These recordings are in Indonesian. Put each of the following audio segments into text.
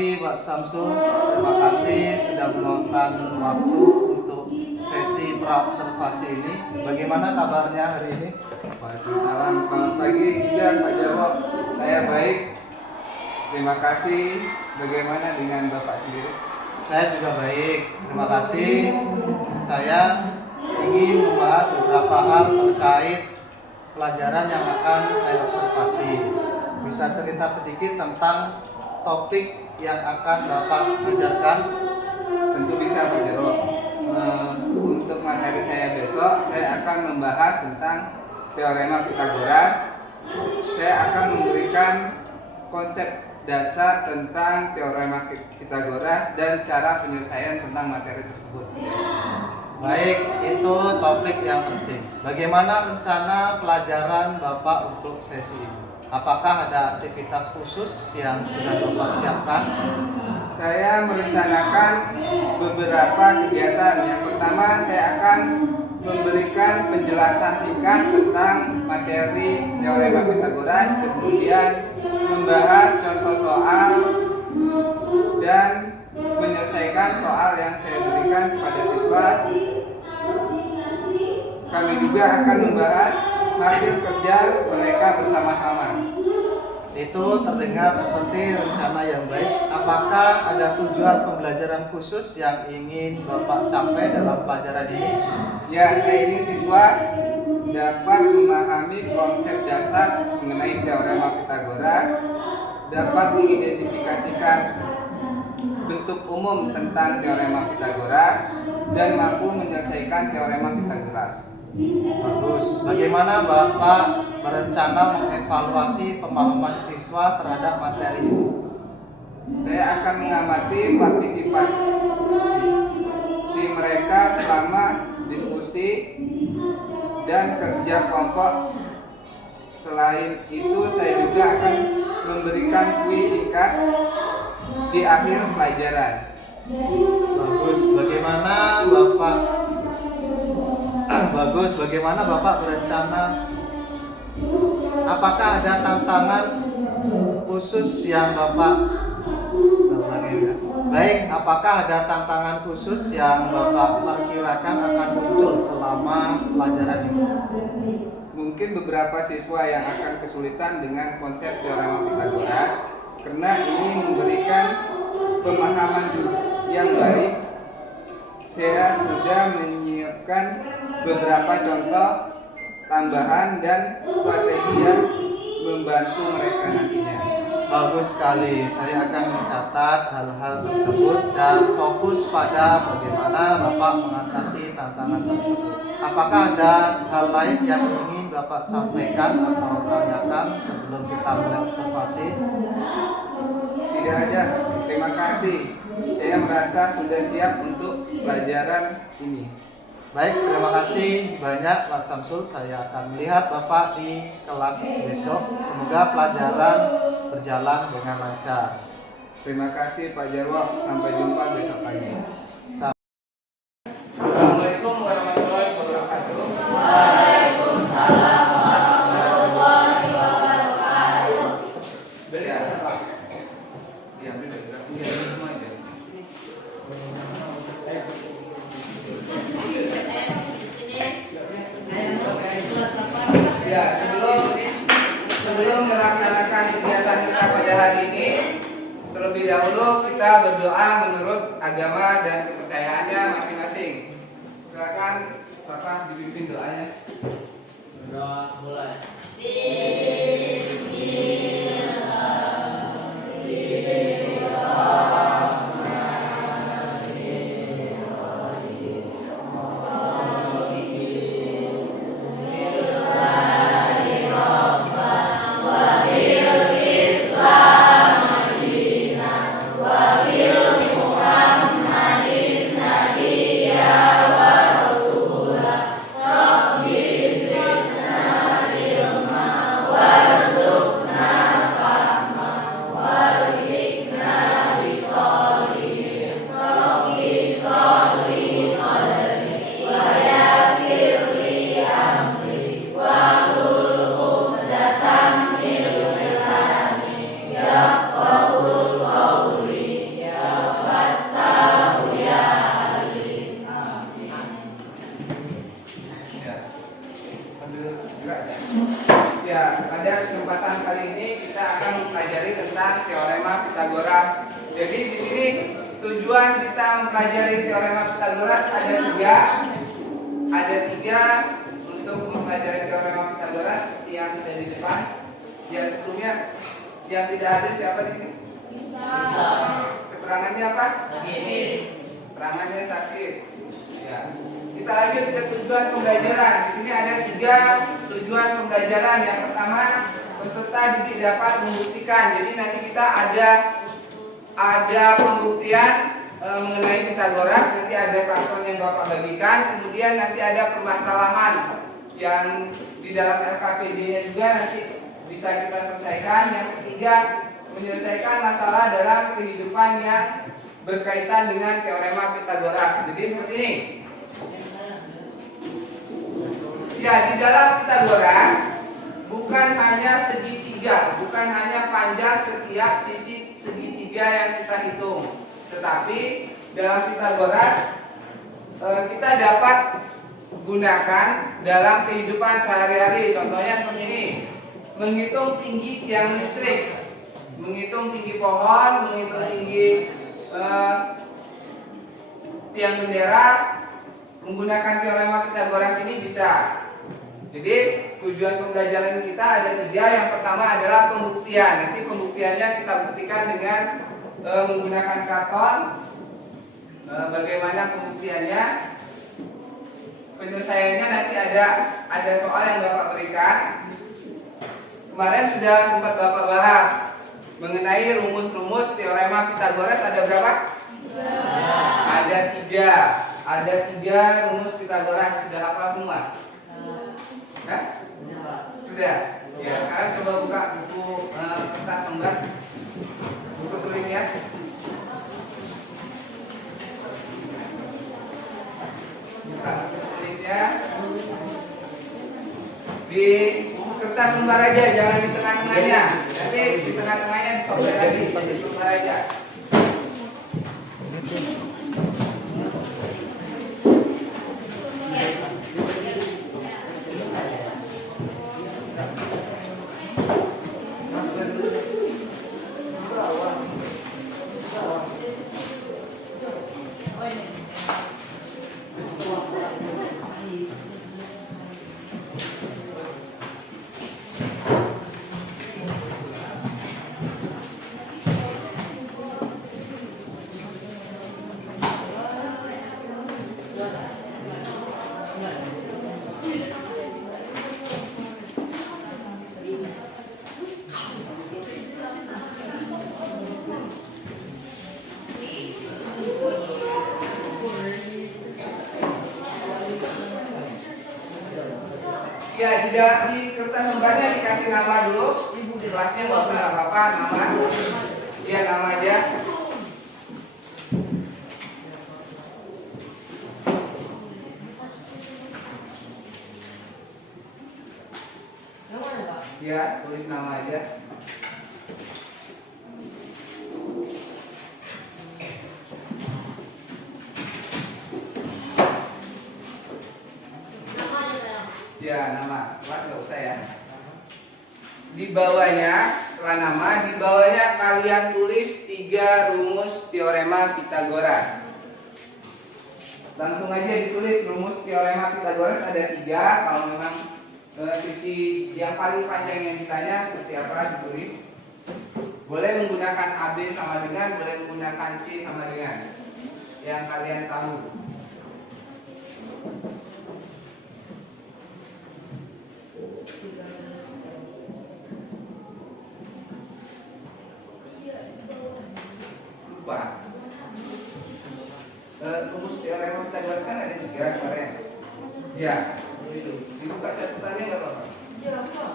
pagi Pak Samsul. Terima kasih sudah meluangkan waktu untuk sesi praobservasi ini. Bagaimana kabarnya hari ini? Waalaikumsalam, selamat pagi juga Pak Jarwo. Saya baik, terima kasih. Bagaimana dengan Bapak sendiri? Saya juga baik, terima kasih. Saya ingin membahas beberapa hal terkait pelajaran yang akan saya observasi. Bisa cerita sedikit tentang topik yang akan Bapak ajarkan? Tentu bisa Pak Jarwo. Untuk materi saya besok, saya akan membahas tentang teorema Pythagoras. Saya akan memberikan konsep dasar tentang teorema Pythagoras dan cara penyelesaian tentang materi tersebut. Baik, itu topik yang penting. Bagaimana rencana pelajaran Bapak untuk sesi ini? Apakah ada aktivitas khusus yang sudah Bapak siapkan? Saya merencanakan beberapa kegiatan. Yang pertama, saya akan memberikan penjelasan singkat tentang materi teorema Pythagoras, kemudian membahas contoh soal dan menyelesaikan soal yang saya berikan kepada siswa. Kami juga akan membahas hasil kerja mereka bersama-sama. Itu terdengar seperti rencana yang baik. Apakah ada tujuan pembelajaran khusus yang ingin Bapak capai dalam pelajaran ini? Ya, saya ingin siswa dapat memahami konsep dasar mengenai teorema Pythagoras, dapat mengidentifikasikan bentuk umum tentang teorema Pythagoras, dan mampu menyelesaikan teorema Pythagoras. Bagus. Bagaimana Bapak berencana mengevaluasi pemahaman siswa terhadap materi ini? Saya akan mengamati partisipasi mereka selama diskusi dan kerja kelompok. Selain itu, saya juga akan memberikan kuis singkat di akhir pelajaran. Bagus. Bagaimana Bapak berencana? Apakah ada tantangan khusus yang Bapak apakah ada tantangan khusus yang Bapak perkirakan akan muncul selama pelajaran ini? Mungkin beberapa siswa yang akan kesulitan dengan konsep teorema Pythagoras karena ini memberikan pemahaman yang baik. Saya sudah menyiapkan beberapa contoh tambahan dan strategi yang membantu mereka nantinya. Bagus sekali, saya akan mencatat hal-hal tersebut dan fokus pada bagaimana Bapak mengatasi tantangan tersebut. Apakah ada hal lain yang ingin Bapak sampaikan atau tanyakan sebelum kita mulai observasi? Tidak ada, terima kasih. Saya merasa sudah siap untuk pelajaran ini. Baik, terima kasih banyak Pak Samsul. Saya akan melihat Bapak di kelas besok. Semoga pelajaran berjalan dengan lancar. Terima kasih Pak Jarwo. Sampai jumpa besok pagi. Assalamualaikum warahmatullahi wabarakatuh. Waalaikumsalam warahmatullahi wabarakatuh. Ya, sebelum melaksanakan kegiatan kita pada hari ini, terlebih dahulu kita berdoa menurut agama dan kepercayaannya masing-masing. Silakan Bapak dipimpin doanya. Doa mulai. Wa tujuan kita mempelajari teorema Pythagoras ada tiga. Ada tiga untuk mempelajari teorema Pythagoras seperti yang sudah di depan. Ya, sebelumnya yang tidak hadir siapa di sini? Bisa. Keterangannya apa? Sakit. Keterangannya sakit. Ya. Kita lanjut ke tujuan pembelajaran. Di sini ada tiga tujuan pembelajaran. Yang pertama, peserta didik dapat membuktikan. Jadi nanti kita ada pembuktian mengenai Pythagoras. Nanti ada karton yang Bapak bagikan. Kemudian nanti ada permasalahan yang di dalam LKPD-nya juga nanti bisa kita selesaikan. Yang ketiga, menyelesaikan masalah dalam kehidupan yang berkaitan dengan teorema Pythagoras. Jadi seperti ini. Ya, di dalam Pythagoras bukan hanya segitiga, bukan hanya panjang setiap sisi segitiga yang kita hitung, tetapi dalam Pythagoras kita dapat gunakan dalam kehidupan sehari-hari. Contohnya seperti ini: menghitung tinggi tiang listrik, menghitung tinggi pohon, menghitung tinggi tiang bendera. Menggunakan teorema Pythagoras ini bisa. Jadi tujuan pembelajaran kita ada tiga. Yang pertama adalah pembuktian. Nanti pembuktiannya kita buktikan dengan menggunakan karton. Bagaimana pembuktiannya? Penyelesaiannya nanti ada soal yang Bapak berikan. Kemarin sudah sempat Bapak bahas mengenai rumus-rumus teorema Pythagoras. Ada berapa? Ada tiga. Ada tiga rumus Pythagoras. Sudah hafal semua? Hah? Sudah. Ya, sekarang coba buka buku kertas lembar, buku tulisnya. Buka buku tulisnya. Di kertas lembar aja, jangan di tengah-tengahnya. Nanti di tengah-tengahnya disobek lagi, di lembar aja. Ya, di kertas lembarnya dikasih nama dulu. Kelasnya nggak usah apa-apa, nama. Ya, nama aja. Ya, tulis nama aja. Ya, nama. Kelas nggak usah ya. Di bawahnya, setelah nama, di bawahnya kalian tulis 3 rumus teorema Pythagoras. Langsung aja ditulis rumus teorema Pythagoras ada 3. Kalau memang sisi yang paling panjang yang ditanya seperti apa ditulis. Boleh menggunakan AB sama dengan, boleh menggunakan C sama dengan, yang kalian tahu. Lupa. Rumus teorema Pythagoras kan ada 3 kemarin. Ya, itu. Dibuka catatannya nggak apa-apa. Ya, apa?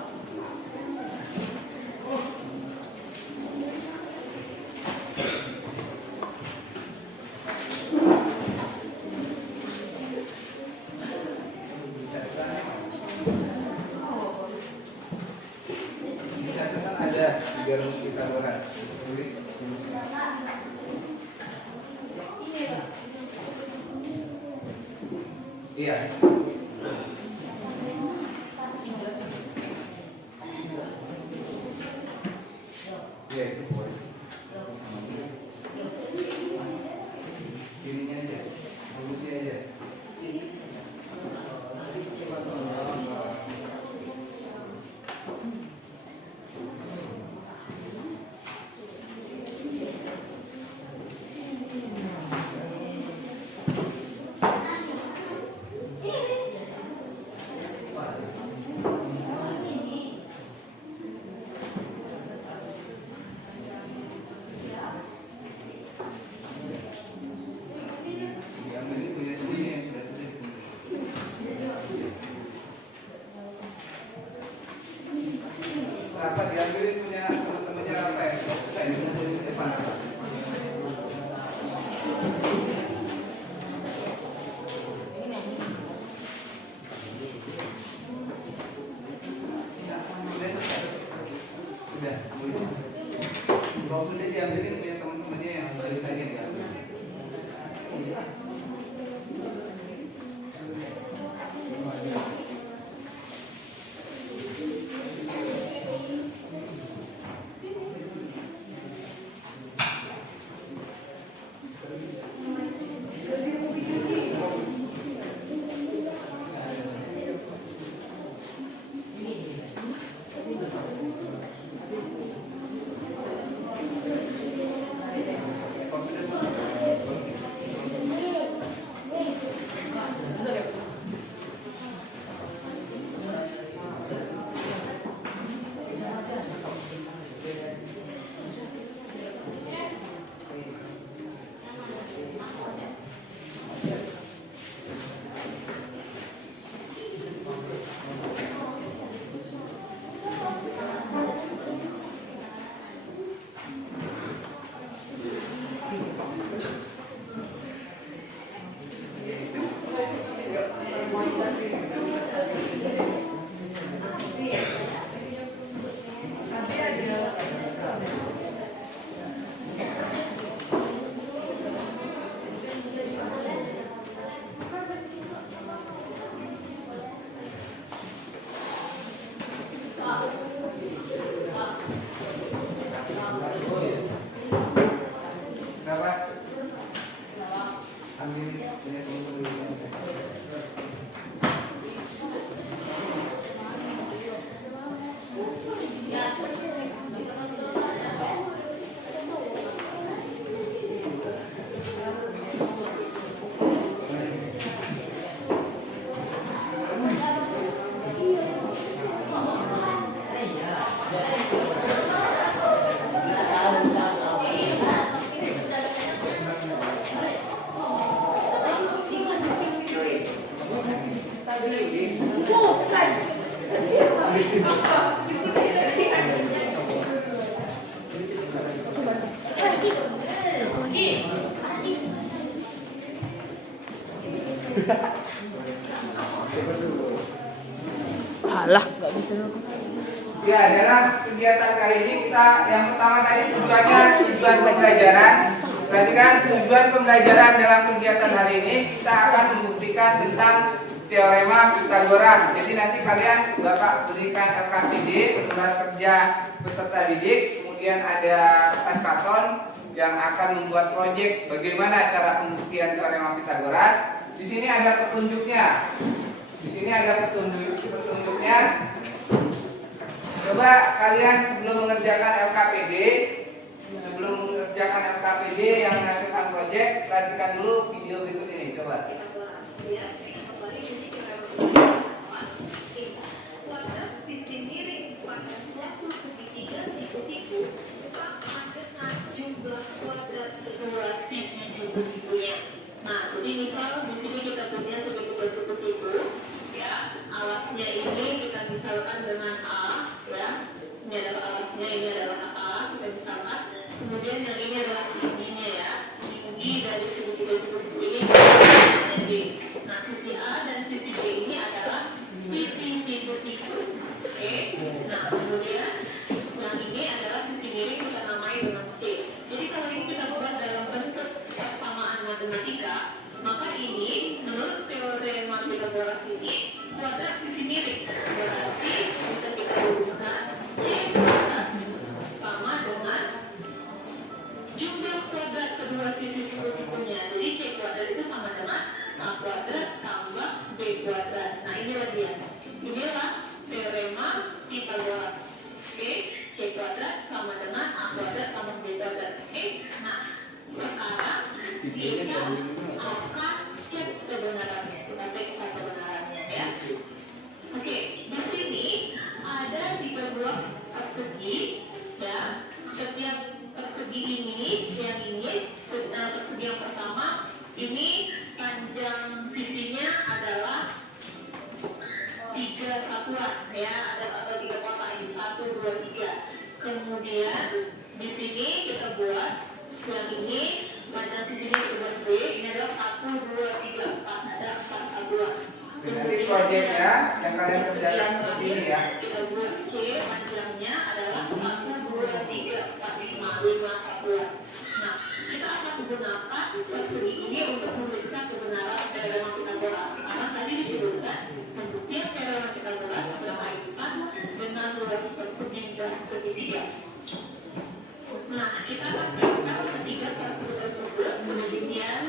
Di catatan ada 3 rumus Pythagoras. Tulis. Iya. Iya, itu boleh. Amin. Alah, nggak bisa. Ya, dalam kegiatan kali ini kita yang pertama tadi tujuannya tujuan pembelajaran. Perhatikan tujuan pembelajaran dalam kegiatan hari ini kita akan membuktikan tentang teorema Pythagoras. Jadi nanti kalian Bapak berikan LKPD, lembar kerja peserta didik, kemudian ada kertas karton yang akan membuat proyek bagaimana cara pembuktian teorema Pythagoras. Di sini ada petunjuknya. Di sini ada petunjuknya. Coba kalian sebelum mengerjakan LKPD yang menghasilkan proyek, perhatikan dulu video berikut ini. Coba. Sisi miring pada suatu segitiga siku-siku sama dengan jumlah kuadrat kedua sisi siku-sikunya. Nah, jadi misal di sini kita punya segitiga siku-siku, ya, alasnya ini kita misalkan dengan A, ya, ini adalah alasnya, ini adalah A, kita misalkan. Kemudian yang ini adalah tingginya, ya, tinggi dari segitiga siku-siku ini adalah B. Nah, sisi A dan sisi B ini adalah sisi siku-siku. Oke. Nah, kemudian yang ini adalah sisi miring kita namai dengan C. Jadi kalau ini kita buat dalam bentuk persamaan matematika, maka ini menurut teorema Pythagoras ini kuadrat sisi miring. Berarti bisa kita tuliskan C kuadrat sama dengan jumlah kuadrat kedua sisi siku-sikunya. Jadi C kuadrat itu sama dengan A kuadrat tambah B kuadrat. Nah, inilah dia. Inilah teorema Pythagoras. Oke, C kuadrat sama dengan A kuadrat tambah B kuadrat. Oke. Nah, sekarang kita akan cek kebenarannya. Kita periksa kebenarannya, ya. Oke, di sini ada 3 blok persegi, ya. Setiap persegi ini, yang ini, persegi yang pertama ini panjang sisinya adalah 3 satuan, ya, ada 3 kotak ini, 1, 2, 3. Kemudian di sini kita buat yang ini panjang sisinya kita buat B, ini adalah 1, 2, 3, 4, ada 4 satuan. Nanti proyeknya yang kalian kerjakan seperti ini, ya. Kita buat C panjangnya adalah 1, 2, 3, 4, 5 satuan. Nah, kita akan menggunakan persegi ini untuk memeriksa kebenaran teorema Pythagoras. Karena tadi disebutkan pembuktian teorema Pythagoras berkaitan dengan luas persegi dan segitiga. Nah, kita akan melakukan ketiga persegi tersebut sedemikian.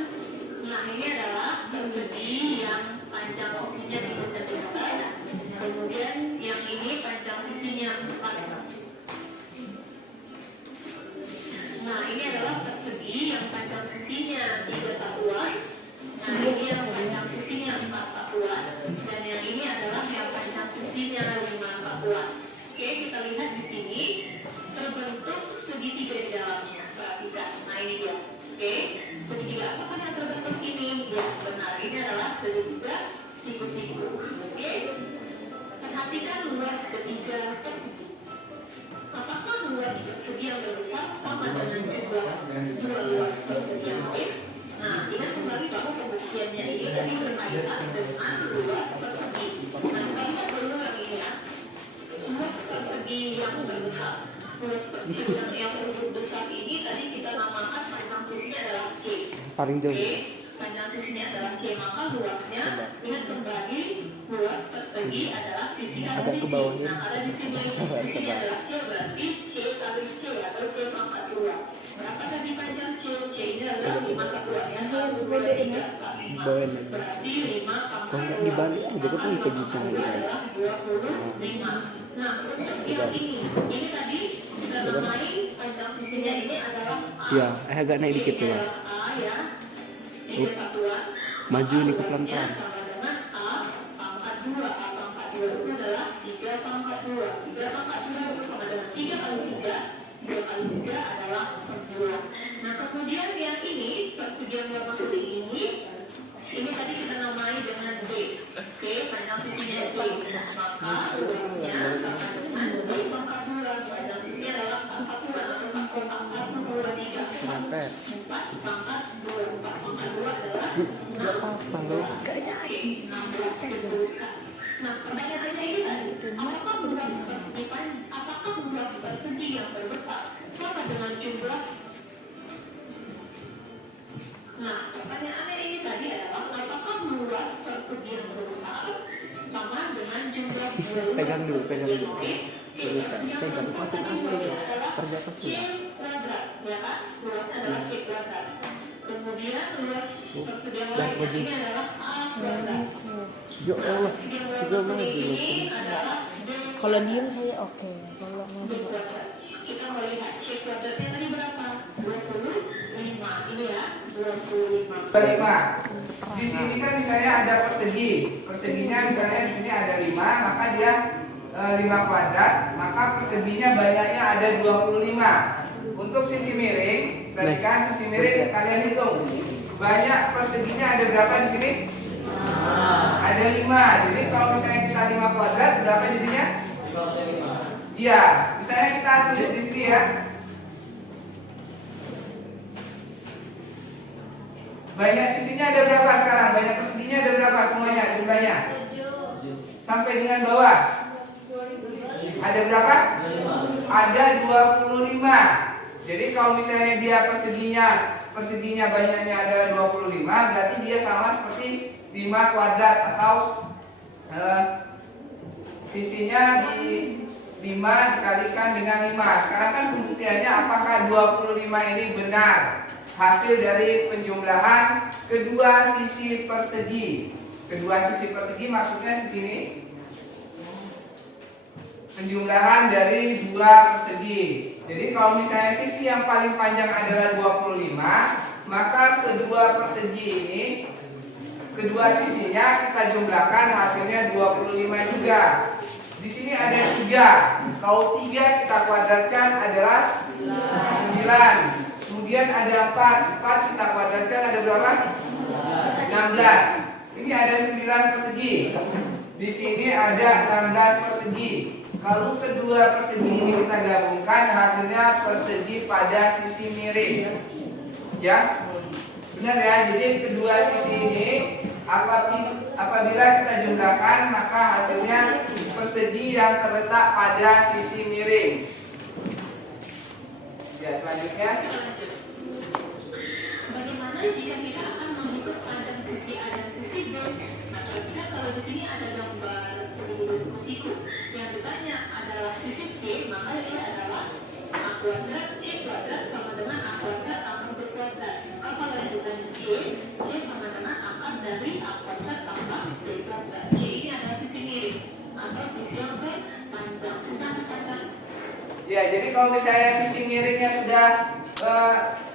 Nah, ini adalah persegi yang panjang sisinya 3 cm. Kemudian yang ini panjang sisinya 4. Nah, ini adalah persegi yang panjang sisinya 3 satuan. Nah, ini yang panjang sisinya 4 satuan. Dan yang ini adalah yang panjang sisinya 5 satuan. Oke, kita lihat di sini terbentuk segitiga di dalamnya. Perhatikan. Nah, ini dia. Oke, segitiga apakah yang terbentuk ini? Ya, benar. Ini adalah segitiga siku-siku. Oke, perhatikan luas ketiga persegi. Apakah luas persegi yang terbesar sama dengan jumlah dua luas persegi yang lain? Nah, ingat kembali bahwa pembuktiannya ini tadi berkaitan dengan luas persegi. Nah, kita lihat dulu yang ini, ya. Luas persegi yang terbesar. Luas persegi yang lebih besar ini tadi kita namakan panjang sisinya adalah C. Paling jauh. Oke, panjang sisinya adalah C, maka luasnya ingat kembali luas persegi adalah sisi kali Agak ke sisi. bawah ya. Nah, ada di sini sisinya adalah C, berarti C kali C atau C pangkat 2. Berapa tadi panjang C? C ini adalah 5 satuan, ya. 1, 2, pendek ini. Bawain aja. Kalau nggak dibalik aja kan bisa gitu. Nah, untuk yang ini tadi kita namai panjang sisinya ini adalah A. Ya, agak naik dikit coba. A ya. Ini satuan. Maju nih ke pelan-pelan. Sama dengan A pangkat 2. A pangkat 2 itu adalah 3 pangkat 2. 3 pangkat 2 itu sama dengan 3 kali 3. 2 kali 3 adalah 9. Nah, kemudian yang ini persegian warna kuning ini tadi kita namai dengan D. D panjang sisinya D. Maka luasnya sama dengan D pangkat 2. Panjang sisinya adalah 4 pangkat 2 atau 4 pangkat 1, 2, 3. 4 pangkat 2. 4 pangkat 2 adalah 16 dituliskan. Nah, pertanyaannya ini tadi, apakah luas persegi yang berbesar sama dengan jumlah? Nah, pertanyaannya ini tadi adalah apakah luas persegi yang berbesar sama dengan jumlah Pegang dulu. Pegang. Kerja pas C kuadrat, ya kan? Luas adalah C kuadrat. Kemudian luas persegi yang lain ini adalah A kuadrat. Ya Allah, juga maju. Ini adalah D. Kalau diem saya oke. Kalau D kuadrat. Kita melihat C kuadratnya tadi berapa? 25. Ini ya, 25. 25. Di sini kan misalnya ada persegi. Perseginya misalnya di sini ada 5, maka dia 5 kuadrat, maka perseginya banyaknya ada 25. Untuk sisi miring, perhatikan sisi miring kalian hitung. Banyak perseginya ada berapa di sini? Ada 5. Jadi kalau misalnya kita 5 kuadrat berapa jadinya? 5. Iya, misalnya kita tulis di sini ya. Banyak sisinya ada berapa sekarang? Banyak perseginya ada berapa semuanya jumlahnya? 7. Sampai dengan bawah. Ada berapa? Ada 25. Jadi kalau misalnya dia perseginya banyaknya adalah 25, berarti dia sama seperti 5 kuadrat atau sisinya di 5 dikalikan dengan 5. Sekarang kan pembuktiannya apakah 25 ini benar hasil dari penjumlahan kedua sisi persegi. Kedua sisi persegi maksudnya di sini penjumlahan dari dua persegi. Jadi kalau misalnya sisi yang paling panjang adalah 25, maka kedua persegi ini, kedua sisinya kita jumlahkan hasilnya 25 juga. Di sini ada 3. Kalau 3 kita kuadratkan adalah 9. Kemudian ada 4. 4 kita kuadratkan ada berapa? 16. Ini ada 9 persegi. Di sini ada 16 persegi. Kalau kedua persegi ini kita gabungkan, hasilnya persegi pada sisi miring. Ya, benar ya. Jadi kedua sisi ini apabila kita jumlahkan, maka hasilnya persegi yang terletak pada sisi miring. Ya, selanjutnya. Bagaimana jika kita akan menghitung panjang sisi A dan sisi B? Maka kita kalau di sini ada gambar segi diskusiku yang ditanya adalah sisi C, maka C adalah A kuadrat, C kuadrat sama dengan A kuadrat tambah B kuadrat. Maka kalau yang ditanya C sama dengan akar dari A kuadrat tambah B kuadrat. C ini adalah sisi miring atau sisi yang panjang. Sisi panjang. Ya, jadi kalau misalnya sisi miringnya sudah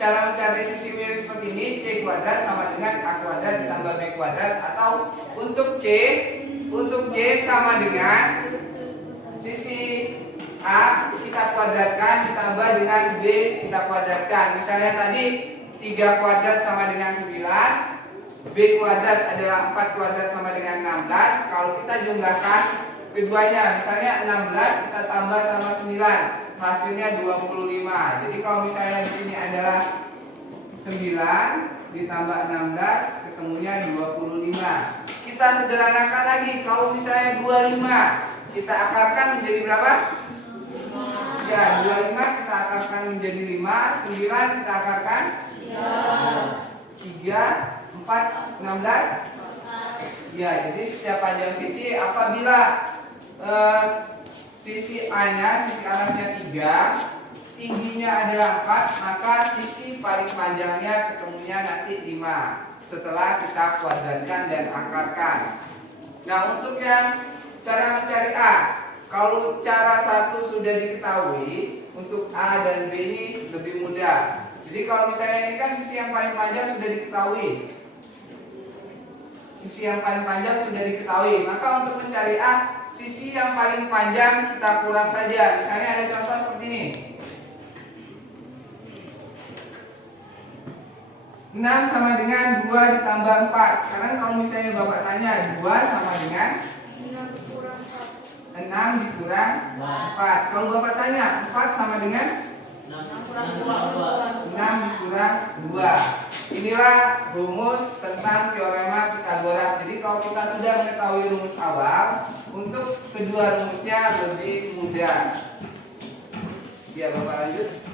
cara mencari sisi miring seperti ini, C kuadrat sama dengan A kuadrat ditambah B kuadrat, atau untuk C sama dengan sisi A kita kuadratkan ditambah dengan B kita kuadratkan. Misalnya tadi 3 kuadrat sama dengan 9, B kuadrat adalah 4 kuadrat sama dengan 16. Kalau kita jumlahkan keduanya, misalnya 16 kita tambah sama 9, hasilnya 25. Jadi kalau misalnya di sini adalah 9 ditambah 16, ketemunya 25. Kita sederhanakan lagi, kalau misalnya 25 kita akarkan menjadi berapa? Ya, 25 kita akarkan menjadi 5, 9 kita akarkan 3, 4, 16. Ya, jadi setiap panjang sisi apabila sisi A-nya, sisi alasnya 3 tingginya adalah 4, maka sisi paling panjangnya ketemunya nanti 5 setelah kita kuadratkan dan akarkan. Nah, untuk yang cara mencari A, kalau cara 1 sudah diketahui, untuk A dan B ini lebih mudah. Jadi kalau misalnya ini kan sisi yang paling panjang sudah diketahui, sisi yang paling panjang sudah diketahui, maka untuk mencari A, sisi yang paling panjang kita kurang saja. Misalnya ada contoh seperti ini, 6 sama dengan 2 ditambah 4. Sekarang kalau misalnya Bapak tanya 2 sama dengan 6 dikurang 4. Kalau Bapak tanya 4 sama dengan 6 dikurang 2. Inilah rumus tentang teorema Pitagoras. Jadi kalau kita sudah mengetahui rumus awal, untuk kedua rumusnya lebih mudah. Ya, Bapak lanjut.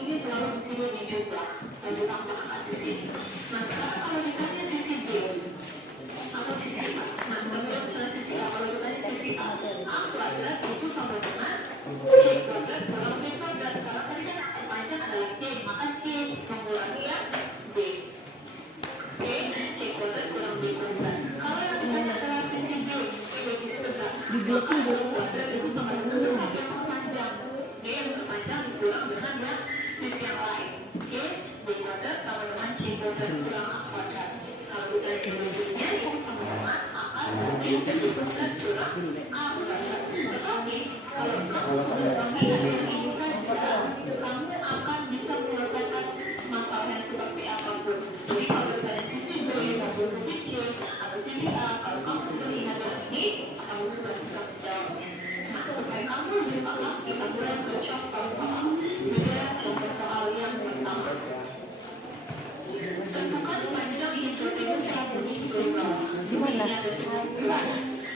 Ini selalu di sini dijumlah dan ditambahkan di sini. Nah, sekarang kalau ditanya sisi B atau sisi A, nah menurut saya sisi A, kalau ditanya sisi A kuadrat itu sama dengan C kuadrat kurang B kuadrat. Karena tadi kan akar panjang adalah C, maka C mengurangi yang B. B C kuadrat kurang B kuadrat. Kalau yang ditanya adalah sisi B, sisi tegak, maka kuadrat itu sama dengan akar panjang. B yang terpanjang dikurang dengan yang sisi yang lain. Oke, B kuadrat sama dengan C kuadrat kurang A kuadrat. Kalau kita dua-duanya itu sama dengan akar dari C kuadrat kurang A kuadrat. Tetapi kalau kamu sudah bagi dengan ini saja, kamu akan bisa menyelesaikan masalah yang seperti apapun. Jadi kalau dari sisi B maupun sisi C atau sisi A, kalau kamu sudah ingat dengan ini, kamu sudah bisa menjawabnya. Nah, supaya kamu lebih paham, kita mulai ke contoh soal. Contoh soal yang pertama. Tentukan panjang hipotenus semi global. Ini ada sebuah.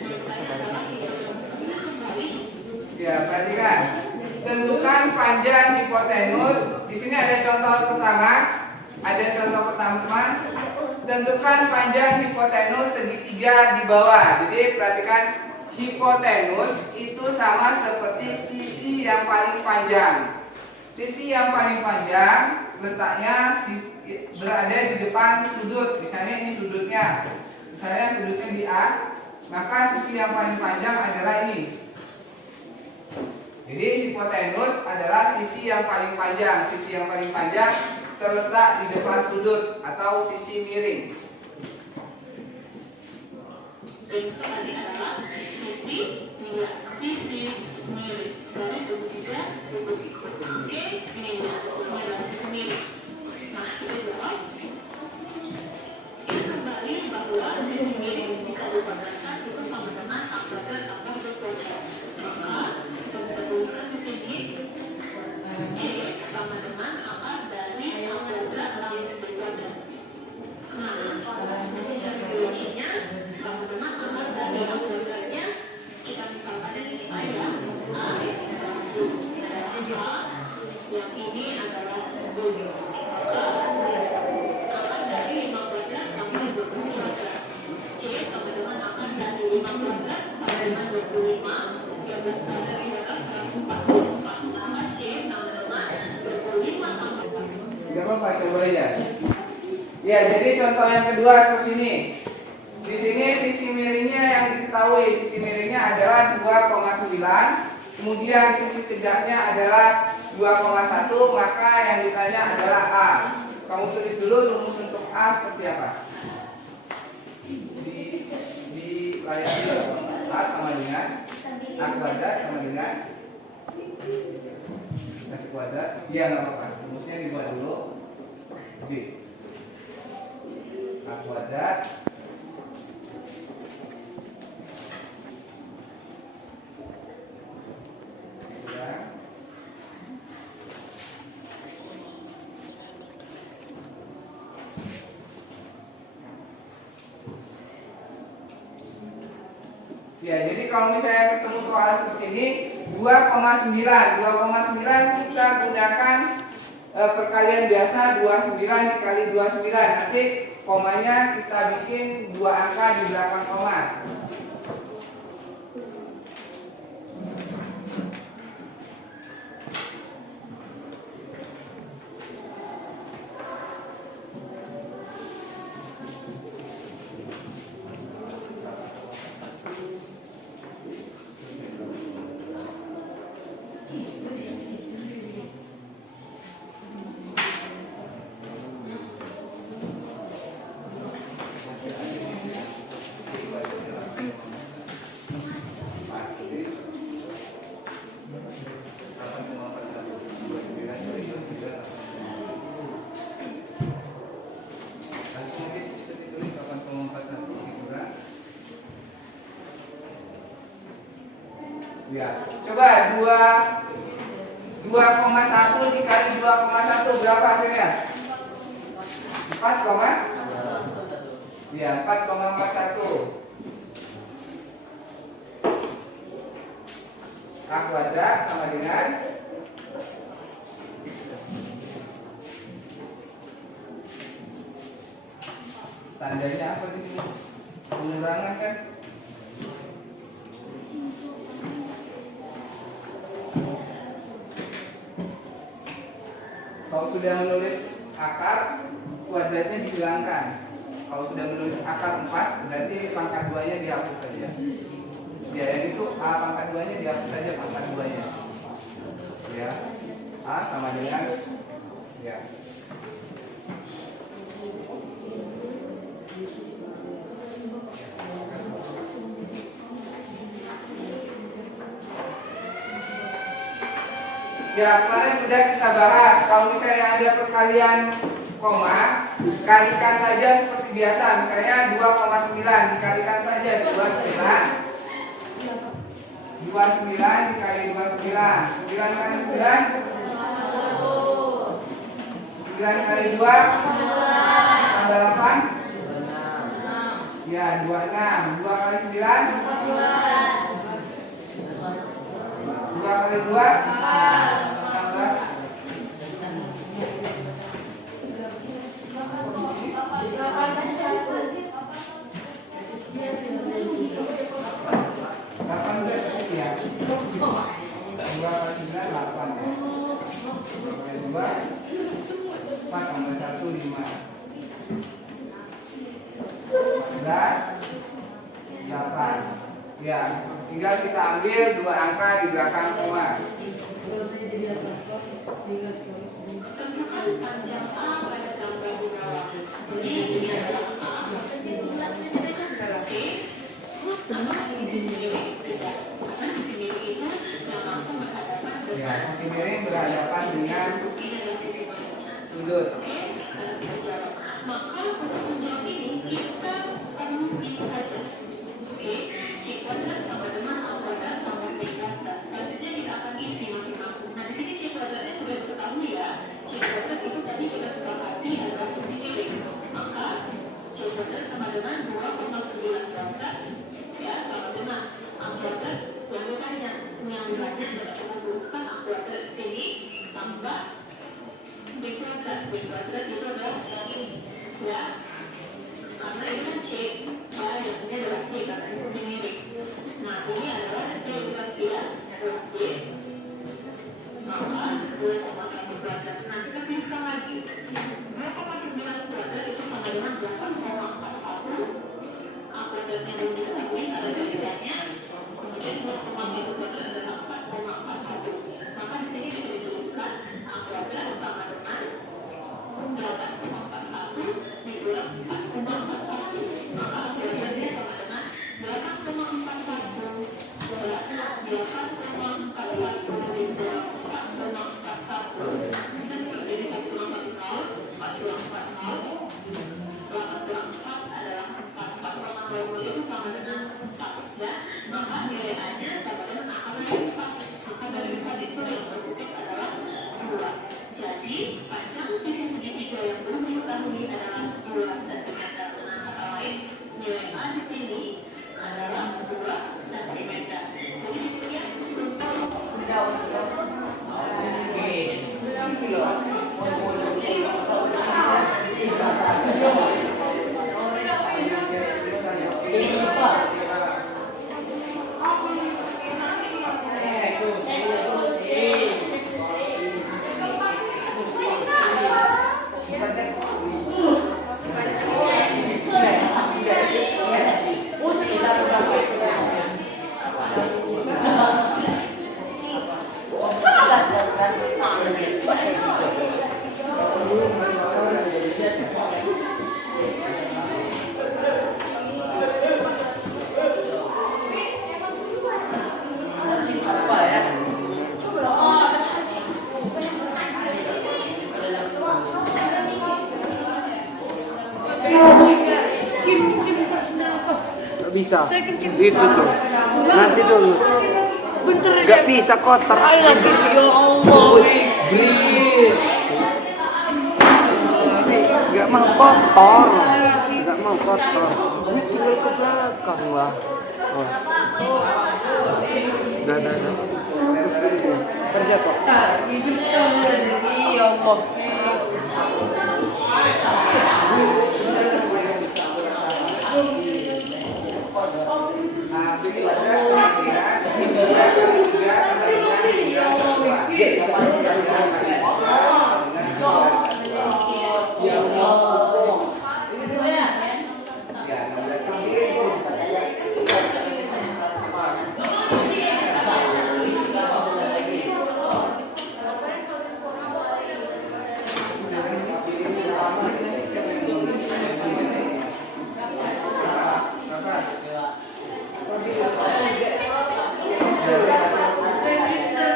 Yang adalah hipotenus semi kembali. Ya, perhatikan. Tentukan panjang hipotenus. Di sini ada contoh pertama. Ada contoh pertama. Tentukan panjang hipotenus segitiga di bawah. Jadi perhatikan, hipotenus itu sama seperti sisi yang paling panjang. Sisi yang paling panjang letaknya berada di depan sudut. Misalnya ini sudutnya. Misalnya sudutnya di A, maka sisi yang paling panjang adalah ini. Jadi hipotenus adalah sisi yang paling panjang. Sisi yang paling panjang terletak di depan sudut atau sisi miring. Rumus tadi adalah sisi miring dari segitiga siku-siku. Oke, ini adalah sisi miring. Nah, kita jawab. Kita kembali bahwa sisi miring jika dibandingkan itu sama dengan A kuadrat tambah B kuadrat. Maka kita bisa tuliskan di sini C sama dengan akar dari A kuadrat tambah B kuadrat. Kenapa? Jadi cari C-nya sama dengan akar dari A kuadratnya. Kita misalkan yang ini A ya, A ini adalah B, ini adalah A, yang ini adalah B. Maka akar dari 5 kuadrat tambah 12 kuadrat. C sama dengan akar dari 5 kuadrat sama dengan 25. 12 kuadrat adalah 144. Maka C sama dengan 25 tambah 4. Tidak apa-apa, coba aja. Ya, jadi contoh yang kedua seperti ini. Di sini sisi miringnya yang diketahui, sisi miringnya adalah 2,9. Kemudian sisi tegaknya adalah 2,1, maka yang ditanya adalah A. Kamu tulis dulu rumus untuk A seperti apa? Di layar dulu. A sama dengan A kuadrat sama dengan S kuadrat. Iya, nggak apa-apa. Rumusnya dibuat dulu. B. A kuadrat ya, jadi kalau misalnya ketemu soal seperti ini 2,9 kita gunakan perkalian biasa 29 dikali 29. Nanti komanya kita bikin 2 angka di belakang koma. Ya. Coba 2,1 dikali 2,1 berapa hasilnya? 4, ya 4,41. A kuadrat sama dengan tandanya apa ini? Pengurangan kan? Kalau sudah menulis akar, kuadratnya dihilangkan. Kalau sudah menulis akar 4, berarti pangkat 2-nya dihapus saja. Ya, yang itu A pangkat 2-nya dihapus saja pangkat 2-nya. Ya. A sama dengan ya. Ya, kemarin sudah kita bahas kalau misalnya ada perkalian koma, kalikan saja seperti biasa. Misalnya 2,9 dikalikan saja 29 dikali 29. 9 kali 9 9 kali 2 tambah 8. Ya, 26. 2 kali 9 2 kali 2 tambah 18 ya. 2 kali 9 8 ya. 2 kali 2 4 tambah 1 5. 14 8. Ya, tinggal kita ambil dua angka di belakang koma. Tentukan panjang A pada gambar bawah. Jadi ini adalah A. Oke. Terus tambah di sisi miring. Tidak. Karena sisi miring itu yang langsung berhadapan dengan Ya, sisi miring berhadapan dengan ini adalah sisi miring. sudut. Oke, sekarang kita jawab. Maka untuk menjawab ini kita perlu ini saja. Oke, C kuadrat sama dengan A kuadrat tambah B kuadrat. Selanjutnya kita akan isi masing-masing. Nah, di sini C kuadratnya sudah diketahui ya. C kuadrat itu tadi kita sepakati adalah sisi miring. Maka C kuadrat sama dengan 2,9 kuadrat ya sama dengan A kuadrat yang ditanya. Yang ditanya adalah kita tuliskan A kuadrat di sini tambah B kuadrat. B kuadrat itu adalah yang ini ya. Karena ini kan C, ini adalah C karena ini sisi miring. Nah, ini adalah D dia adalah D. Maka 2,1 kuadrat. Nah, kita tuliskan lagi 2,9 kuadrat itu sama dengan 8,41. A kuadratnya belum diketahui karena bedanya. Kemudian 2,1 kuadrat adalah 4,41. Maka di sini bisa dituliskan A kuadrat sama dengan 8,41 dikurang 4,41. Maka kuadratnya sama dengan 8,41 dikurang 8,41 dikurang 4,41. Kita seperti ini 1,10 4,40 8 kurang 4 adalah 4 4,20 itu sama dengan 4 ya. Maka nilai A-nya sama dengan angka dari 4. Maka dari 4 itu yang positif adalah 2. Jadi panjang sisi segitiga yang belum diketahui adalah 2 cm. Dengan kata lain, nilai A di sini adalah 2 cm. Jadi demikian untuk Nggak bisa. Itu tuh. Nanti dulu. Bentar Gak bisa kotor. Ayo lagi. Ya Allah. Please. Gak mau kotor. Gak mau kotor. Ini tinggal ke belakang lah. Oh. Dah. Terus gini. Kerja kok. Ya Allah.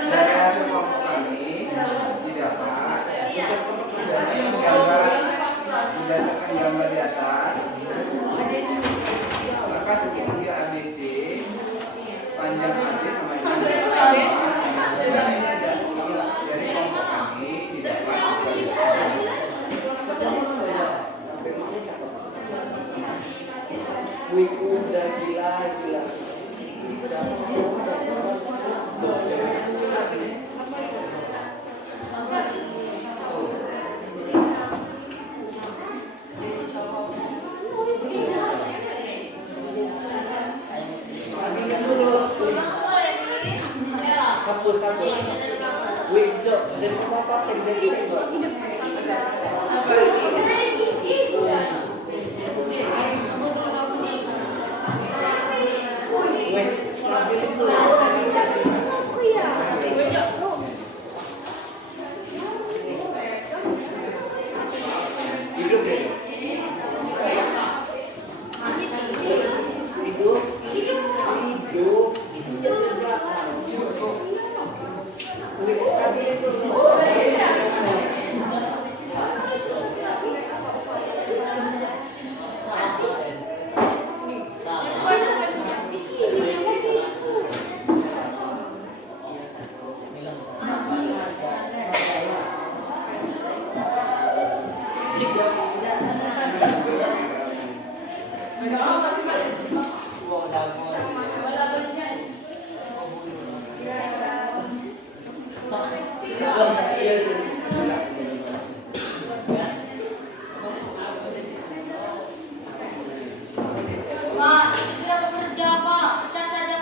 Dari hasil kelompok kami didapat berdasarkan gambar di atas, maka segitiga ABC panjang AB sama dengan dari kelompok kami didapat Udah gila. Hapus. Wih, Jok, jadi apa pengen hidup deh. Pak, kita bekerja, Pak. Pecat saja.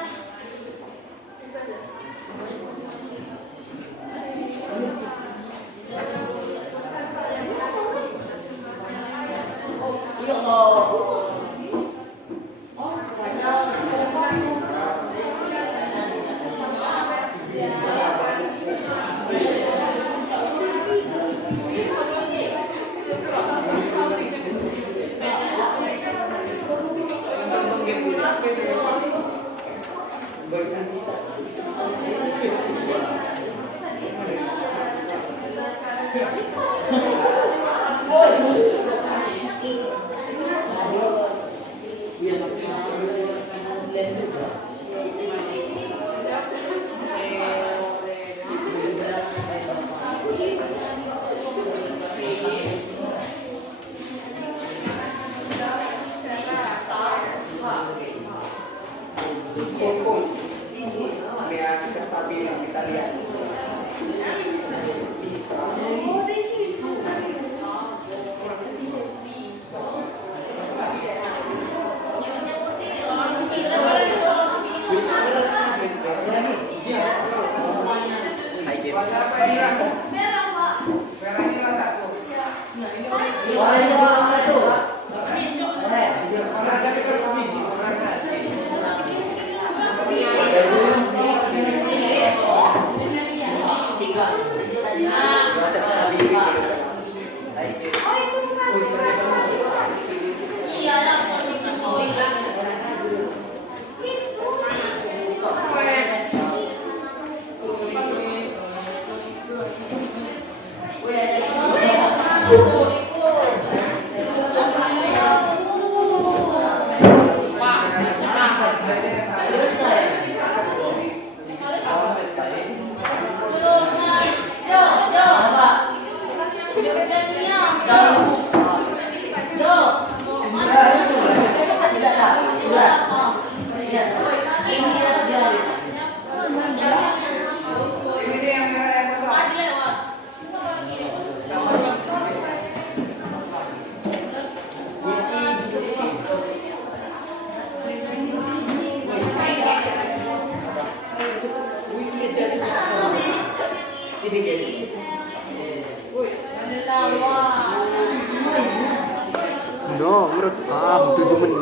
No, merekam 7 menit.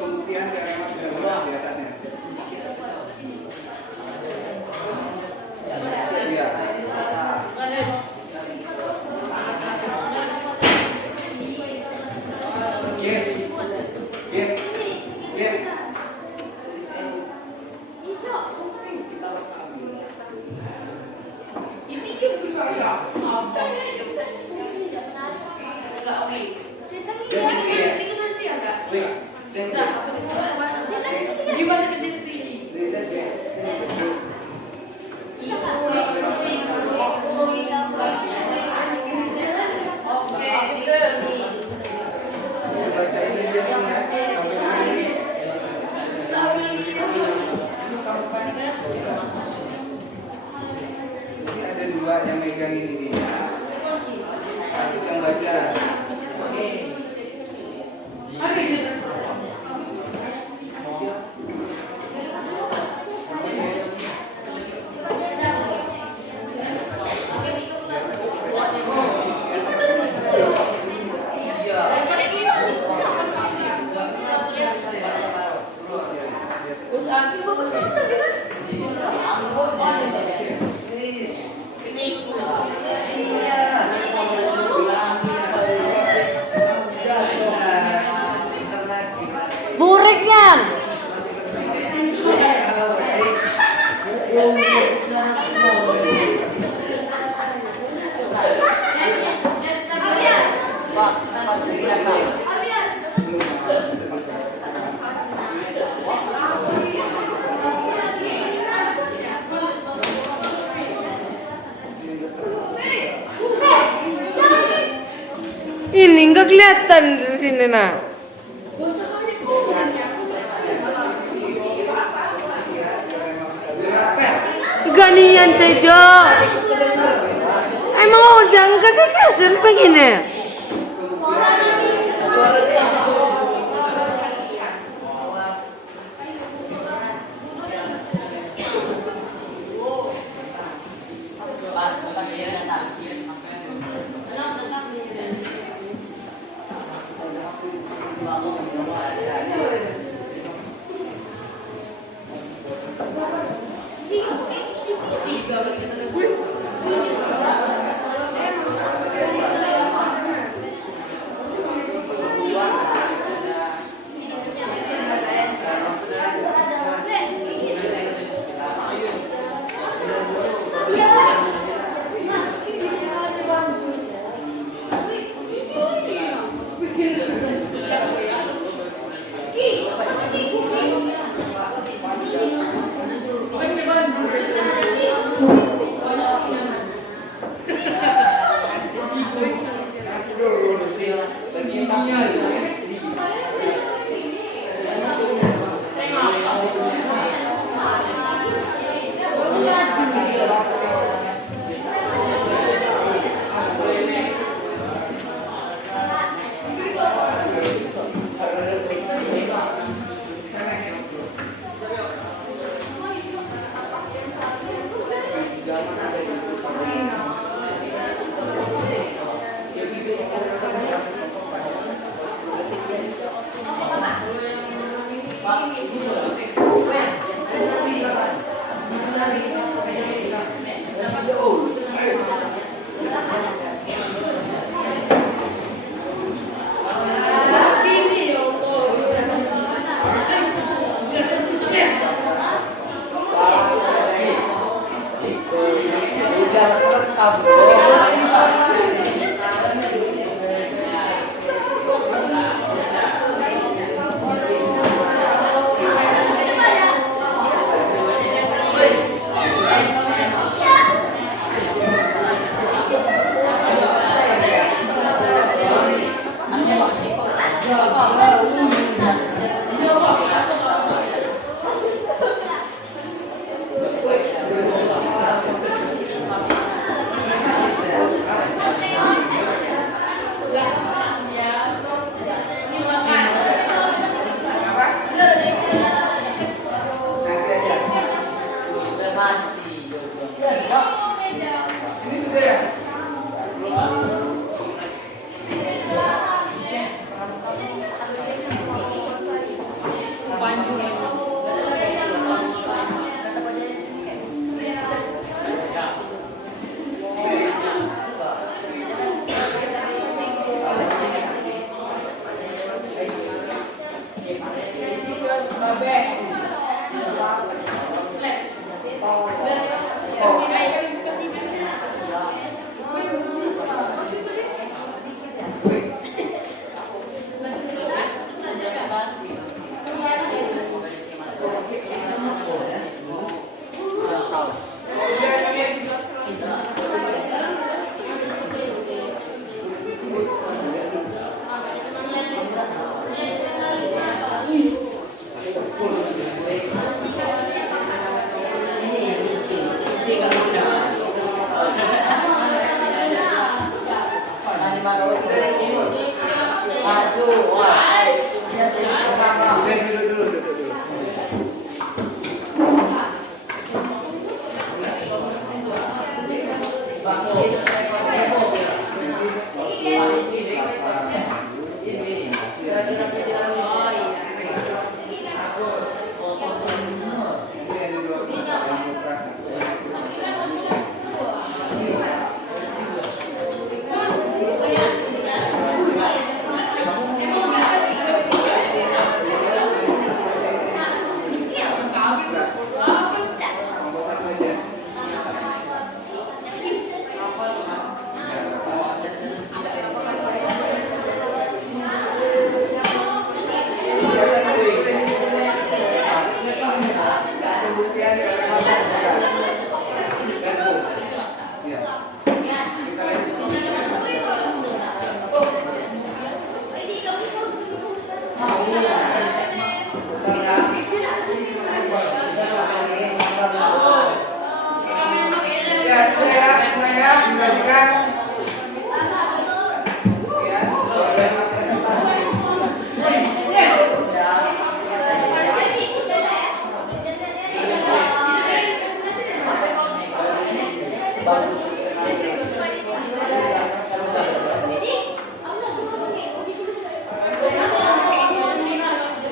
Pembuktian teorema Pythagoras di atasnya. Iya. Bacain aja nih ya. Ini ada 2 yang megang ini nih. Satu yang baca. Muridnya. Ini nggak kelihatan di sini nak. Ganian saja. Emang udah nggak sih kasar begini?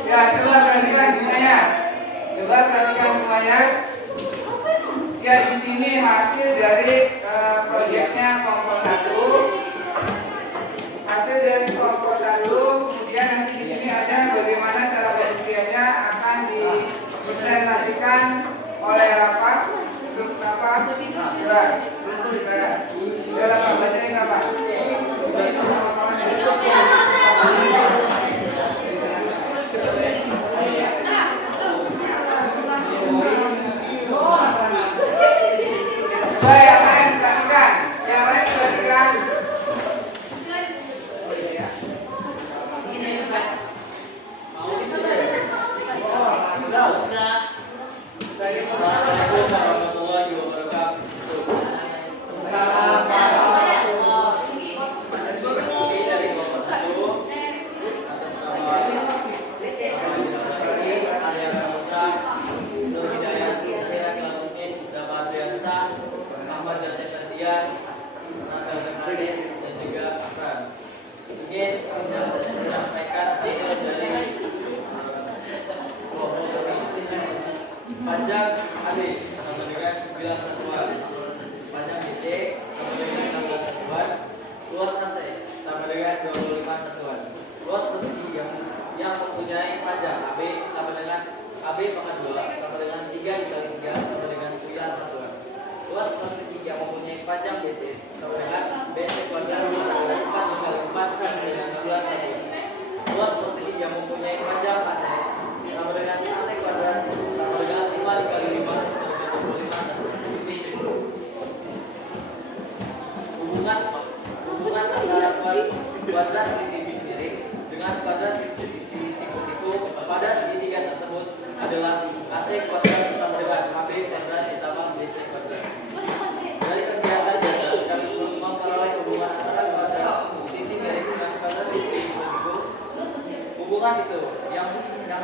Ya, coba perhatikan semuanya. Coba perhatikan semuanya. Ya, di sini hasil dari proyeknya kelompok 1. Hasil dari kelompok 1, kemudian nanti di sini ada bagaimana cara pembuktiannya akan dipresentasikan oleh rapat. Grup rapat. Berat. Ya, rapat bacain apa? Baik, yang lain perhatikan. Yang lain perhatikan. Panjang AB sama dengan 9 satuan. Panjang BC sama dengan 16 satuan. Luas AC sama dengan 25 satuan. Luas persegi yang mempunyai panjang AB sama dengan AB pangkat 2 sama dengan 3 dikali 3 sama dengan 9 satuan. Luas persegi yang mempunyai panjang BC sama dengan BC kuadrat 4 dikali 4 sama dengan 12 satuan. Luas persegi yang mempunyai panjang AC sama dengan AC kuadrat sama dengan 5 dikali 5 sama dengan 25 satuan. Hubungan antara kuadrat sisi miring dengan kuadrat sisi siku-siku pada segitiga tersebut adalah AC kuadrat sama dengan AB kuadrat ditambah BC kuadrat. Dari kegiatan di atas kami memperoleh hubungan antara kuadrat sisi miring dengan kuadrat sisi siku. Hubungan itu yang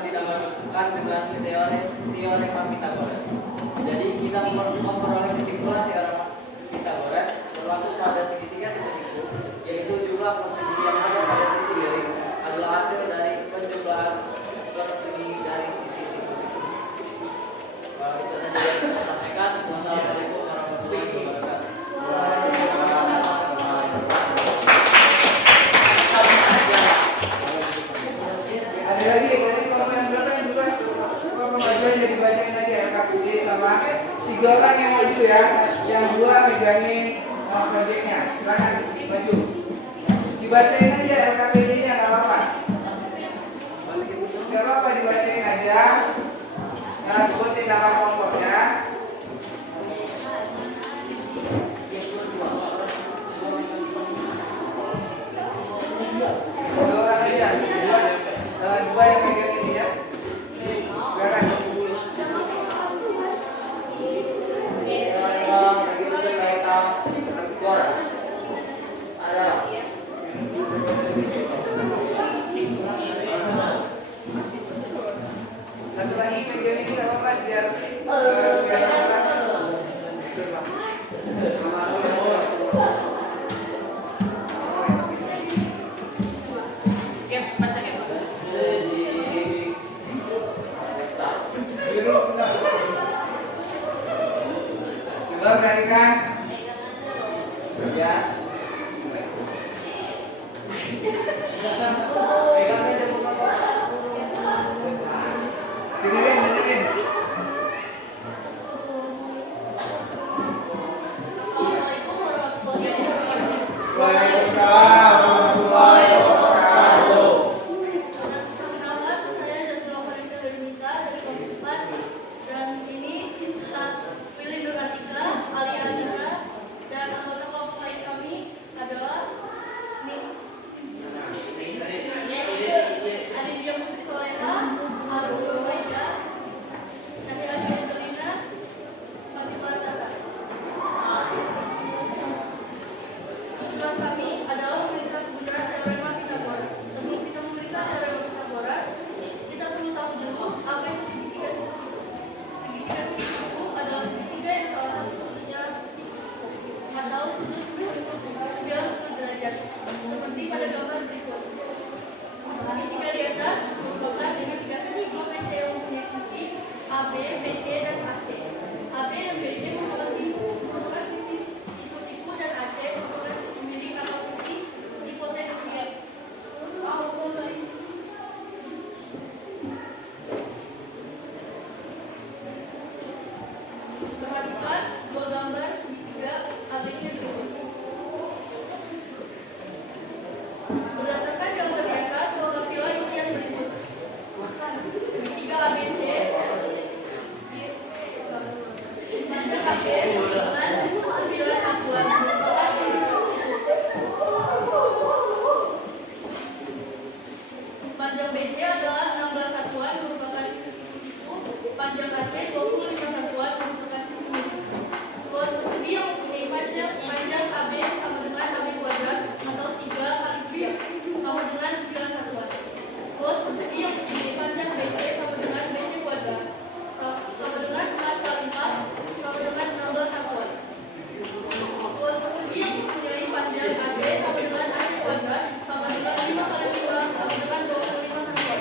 dinamakan dengan teorema Pythagoras. Jadi kita memperoleh kesimpulan teorema Pythagoras berlaku pada segitiga siku-siku, yaitu jumlah persegi yang ada pada sisi miring adalah hasil dari penjumlahan persegi dari sisi siku-siku. Itu saja yang saya sampaikan. Wassalamualaikum warahmatullahi wabarakatuh. Ada lagi, tadi kalau yang berapa yang dua? Kalau pembagian jadi bacain aja ya Kak Budi sama 3 orang yang maju ya, yang 2 megangin proyeknya. Silakan maju. Dibacain aja LKPD-nya nggak apa-apa. Nggak apa-apa dibacain aja. Nah, sebutin nama kelompoknya. Dua orang aja, dua yang megang ini ya. Silakan. Coba perhatikan. Ya. Dengerin. Assalamualaikum warahmatullahi wabarakatuh. Waalaikumsalam warahmatullahi wabarakatuh. Perkenalkan, saya Jasmine Vanessa Bernisa dari kelompok 4 dan ini Cinta Willy Nuratika, Ali Azhara, dan anggota kelompok lain kami adalah Aditya Putri Soleha, Arul Maida, Nadia Angelina, Fatima Zahra. Tujuan kami adalah memeriksa kebenaran teorema Pitagoras. Sebelum kita memeriksa teorema Pitagoras, kita perlu tahu dulu apa itu segitiga siku-siku. Segitiga siku-siku adalah segitiga yang salah satu sudutnya siku-siku atau sudut 90 derajat, seperti pada gambar berikut. Segitiga di atas merupakan segitiga siku ABC yang mempunyai sisi AB, BC, dan AC. AB dan BC merupakan sisi siku-siku dan AC merupakan sisi miring atau sisi hipotenusa. Perhatikan dua gambar segitiga ABC berikut. Berdasarkan gambar di atas, lengkapilah isian berikut. Segitiga ABC panjang AB dengan 9 satuan merupakan sisi siku-siku. Panjang BC adalah 16 satuan merupakan sisi siku-siku. Panjang AC 25 satuan merupakan sisi miring. Ruas persegi yang mempunyai panjang AB sama dengan AB kuadrat atau 3 kali 3 sama dengan 9 satuan. Ruas persegi yang mempunyai panjang BC sama dengan BC kuadrat sama dengan 4 kali 4 sama dengan 16 satuan. Ruas persegi yang mempunyai panjang AB sama dengan AC kuadrat sama dengan 5 kali 5 sama dengan 25 satuan.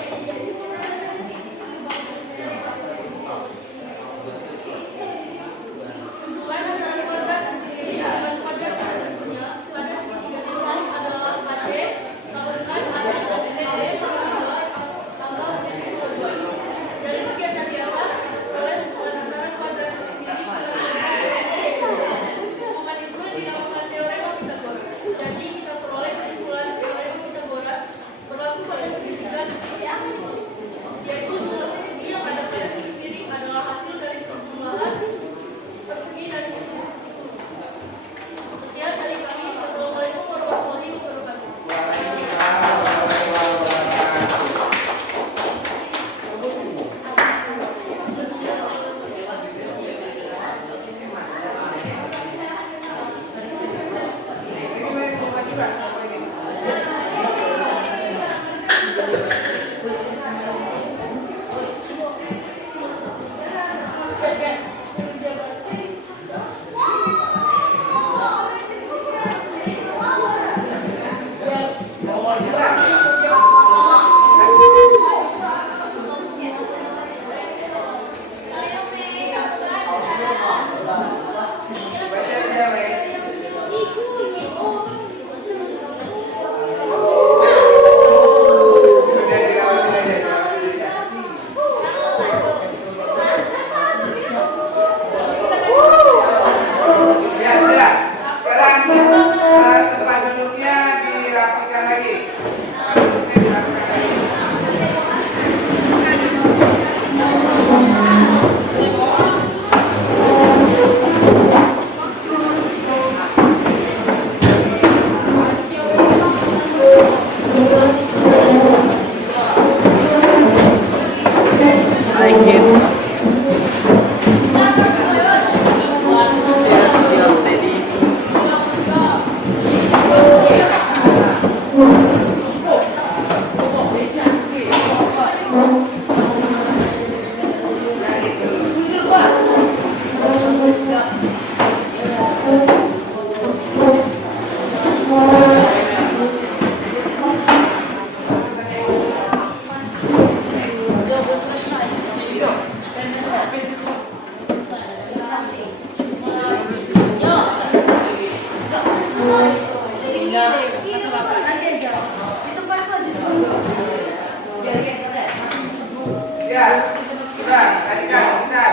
Coba, perhatikan sebentar.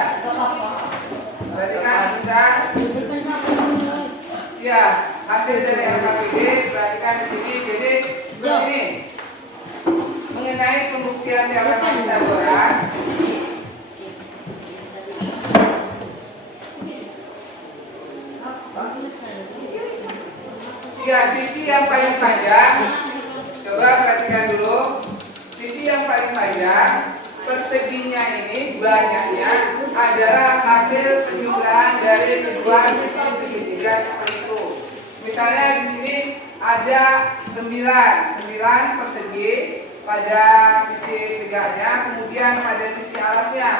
Perhatikan sebentar. Ya, hasil dari LKPD, perhatikan di sini, jadi begini. Mengenai pembuktian teorema Pythagoras, ya, sisi yang paling panjang, coba perhatikan dulu. Sisi yang paling panjang, perseginya ini banyaknya adalah hasil penjumlahan dari kedua sisi segitiga seperti itu. Misalnya di sini ada 9 persegi pada sisi tegaknya, kemudian pada sisi alasnya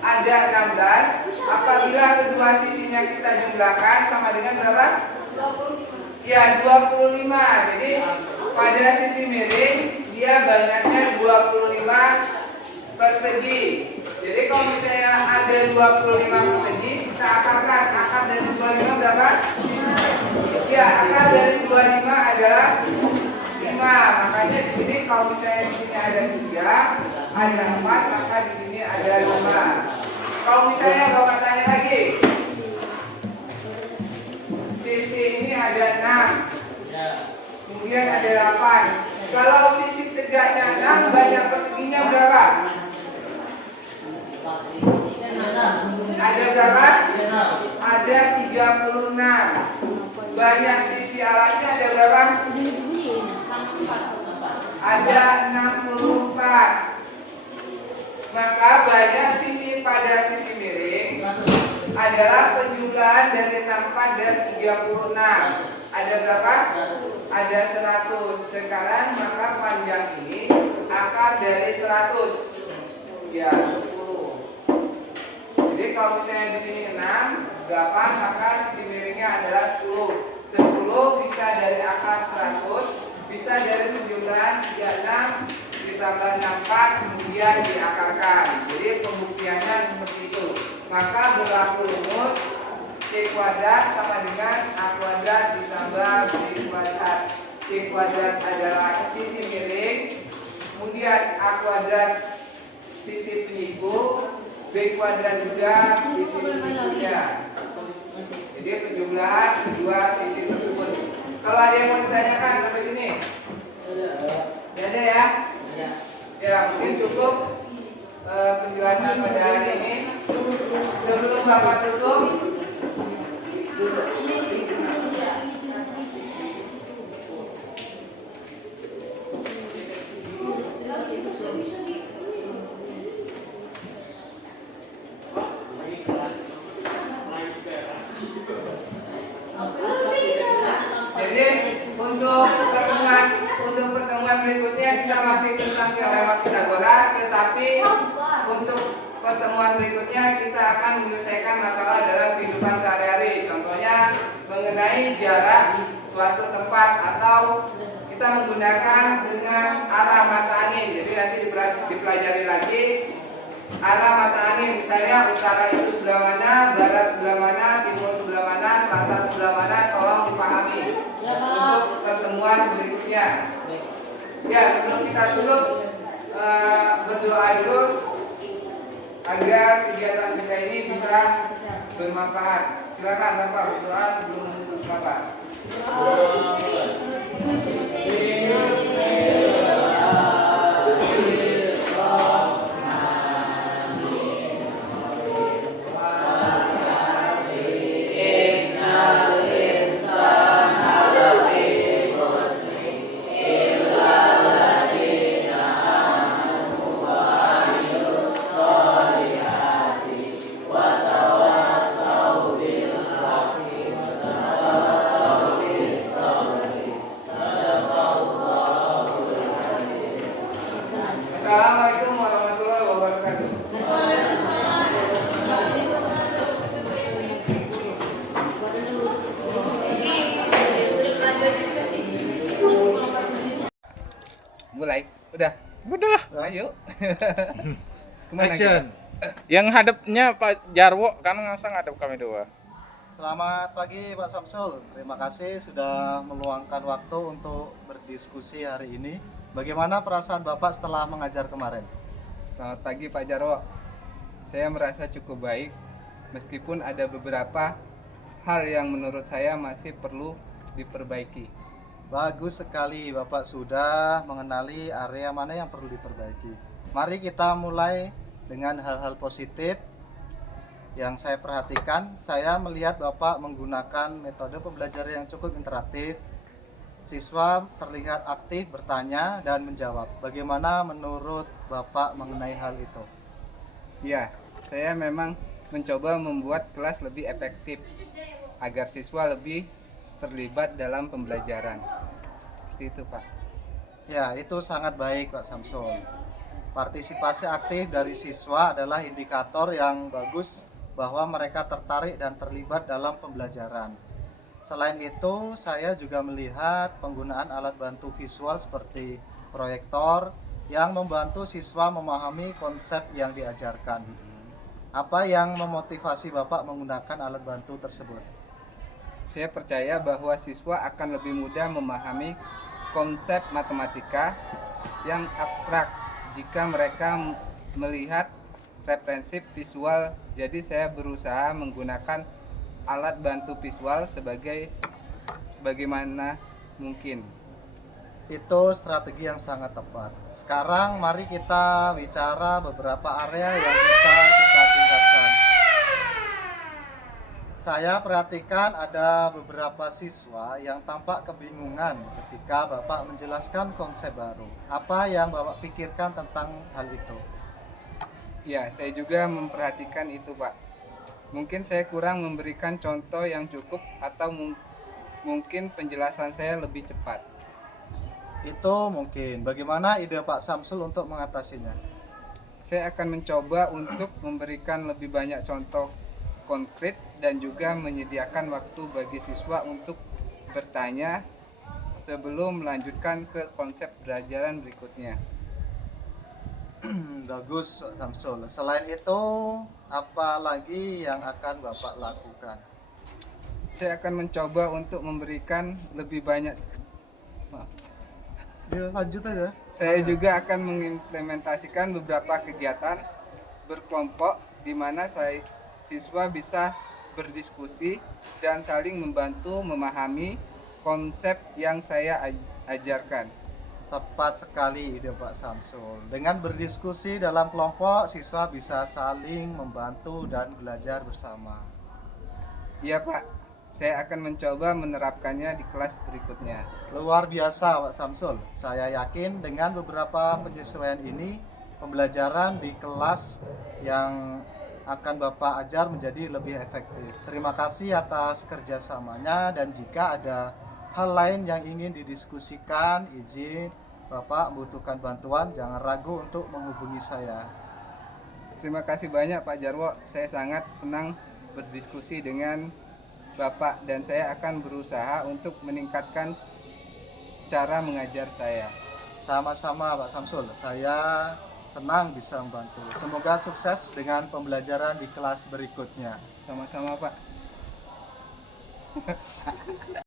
ada 16. Apabila kedua sisinya kita jumlahkan sama dengan berapa? Ya, 25. Jadi pada sisi miring dia banyaknya 25 persegi. Jadi kalau misalnya ada 25 persegi, kita akarkan. Akar dari 25 berapa? Ya, akar dari 25 adalah 5. Makanya di sini kalau misalnya di sini ada 3, ada 4, maka di sini ada 5. Kalau misalnya Bapak tanya lagi, sisi ini ada 6, kemudian ada 8. Kalau sisi tegaknya 6, banyak perseginya berapa? Ada berapa? Ada 36. Banyak sisi alasnya ada berapa? Ada 64. Maka banyak sisi pada sisi miring adalah penjumlahan dari 64 dan 36. Ada berapa? Ada 100. Sekarang maka panjang ini akar dari 100. Ya, 10. Jadi kalau misalnya di sini 6, 8, maka sisi miringnya adalah 10. 10 bisa dari akar 100, bisa dari penjumlahan 36 ditambah 64 kemudian diakarkan. Jadi pembuktiannya seperti itu. Maka berlaku rumus C kuadrat sama dengan A kuadrat ditambah B kuadrat. C kuadrat adalah sisi miring, kemudian A kuadrat sisi penyiku, B kuadrat juga sisi penyikunya. Jadi penjumlahan kedua sisi tersebut. Kalau ada yang mau ditanyakan sampai sini? Tidak ada ya? Ya, mungkin cukup penjelasan pada hari ini. Sebelum Bapak tutup, jadi untuk pertemuan berikutnya kita masih tentang teorema Pythagoras, tetapi untuk pertemuan berikutnya kita akan menyelesaikan masalah dalam kehidupan sehari-hari. Contohnya mengenai jarak suatu tempat atau kita menggunakan dengan arah mata angin. Jadi nanti dipelajari lagi arah mata angin. Misalnya utara itu sebelah mana, barat sebelah mana, timur sebelah mana, selatan sebelah mana. Tolong dipahami untuk pertemuan berikutnya. Ya, sebelum kita tutup berdoa dulu agar kegiatan kita ini bisa bermanfaat. Silakan Bapak berdoa sebelum menutup Bapak. Assalamualaikum warahmatullahi wabarakatuh. Mulai. Udah. Ayo. Kemana Action. Yang hadapnya Pak Jarwo kan ngasang hadap kami dua. Selamat pagi Pak Samsul. Terima kasih sudah meluangkan waktu untuk berdiskusi hari ini. Bagaimana perasaan Bapak setelah mengajar kemarin? Selamat pagi Pak Jarwo. saya merasa cukup baik, meskipun ada beberapa hal yang menurut saya masih perlu diperbaiki. Bagus sekali Bapak sudah mengenali area mana yang perlu diperbaiki. Mari kita mulai dengan hal-hal positif yang saya perhatikan. Saya melihat Bapak menggunakan metode pembelajaran yang cukup interaktif. Siswa terlihat aktif bertanya dan menjawab. Bagaimana menurut Bapak mengenai hal itu? Ya, saya memang mencoba membuat kelas lebih efektif agar siswa lebih terlibat dalam pembelajaran. Seperti itu, Pak. Ya, itu sangat baik Pak Samsul. Partisipasi aktif dari siswa adalah indikator yang bagus bahwa mereka tertarik dan terlibat dalam pembelajaran. Selain itu, saya juga melihat penggunaan alat bantu visual seperti proyektor yang membantu siswa memahami konsep yang diajarkan. Apa yang memotivasi Bapak menggunakan alat bantu tersebut? Saya percaya bahwa siswa akan lebih mudah memahami konsep matematika yang abstrak jika mereka melihat referensi visual. Jadi saya berusaha menggunakan alat bantu visual sebagaimana mungkin. Itu strategi yang sangat tepat. Sekarang mari kita bicara beberapa area yang bisa kita tingkatkan. Saya perhatikan ada beberapa siswa yang tampak kebingungan ketika Bapak menjelaskan konsep baru. Apa yang Bapak pikirkan tentang hal itu? Ya, saya juga memperhatikan itu, Pak. Mungkin saya kurang memberikan contoh yang cukup atau mungkin penjelasan saya lebih cepat. Itu mungkin. Bagaimana ide Pak Samsul untuk mengatasinya? Saya akan mencoba untuk memberikan lebih banyak contoh konkret dan juga menyediakan waktu bagi siswa untuk bertanya sebelum melanjutkan ke konsep pembelajaran berikutnya. Bagus Pak Samsul. Selain itu, apa lagi yang akan Bapak lakukan? Saya akan mencoba untuk memberikan lebih banyak. Ya, lanjut aja. Saya juga akan mengimplementasikan beberapa kegiatan berkelompok di mana siswa bisa berdiskusi dan saling membantu memahami konsep yang saya ajarkan. Tepat sekali ide Pak Samsul. Dengan berdiskusi dalam kelompok, siswa bisa saling membantu dan belajar bersama. Iya Pak, saya akan mencoba menerapkannya di kelas berikutnya. Luar biasa Pak Samsul. Saya yakin dengan beberapa penyesuaian ini, pembelajaran di kelas yang akan Bapak ajar menjadi lebih efektif. Terima kasih atas kerjasamanya, dan jika ada hal lain yang ingin didiskusikan, izin Bapak membutuhkan bantuan, jangan ragu untuk menghubungi saya. Terima kasih banyak Pak Jarwo, saya sangat senang berdiskusi dengan Bapak dan saya akan berusaha untuk meningkatkan cara mengajar saya. Sama-sama Pak Samsul, saya senang bisa membantu. Semoga sukses dengan pembelajaran di kelas berikutnya. Sama-sama Pak.